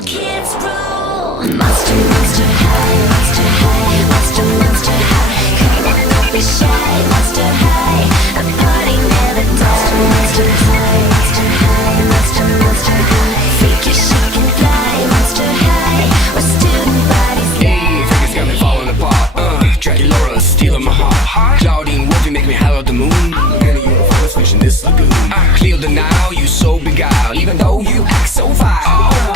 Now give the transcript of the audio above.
all kids rule. Monster, monster high, monster high, monster, monster high. Come on, don't be shy, monster high. The party never dies. Monster high, monster high, monster, monster high. Freak your shake and fly, monster high. We're student bodies. Hey, Vegas got me falling apart. Dracula stealing my heart. Clawdeen, Wolfie make me holler at the moon. Look at the uniforms fish in this lagoon. Clear the Nile, you so beguiled, even though you act so vile.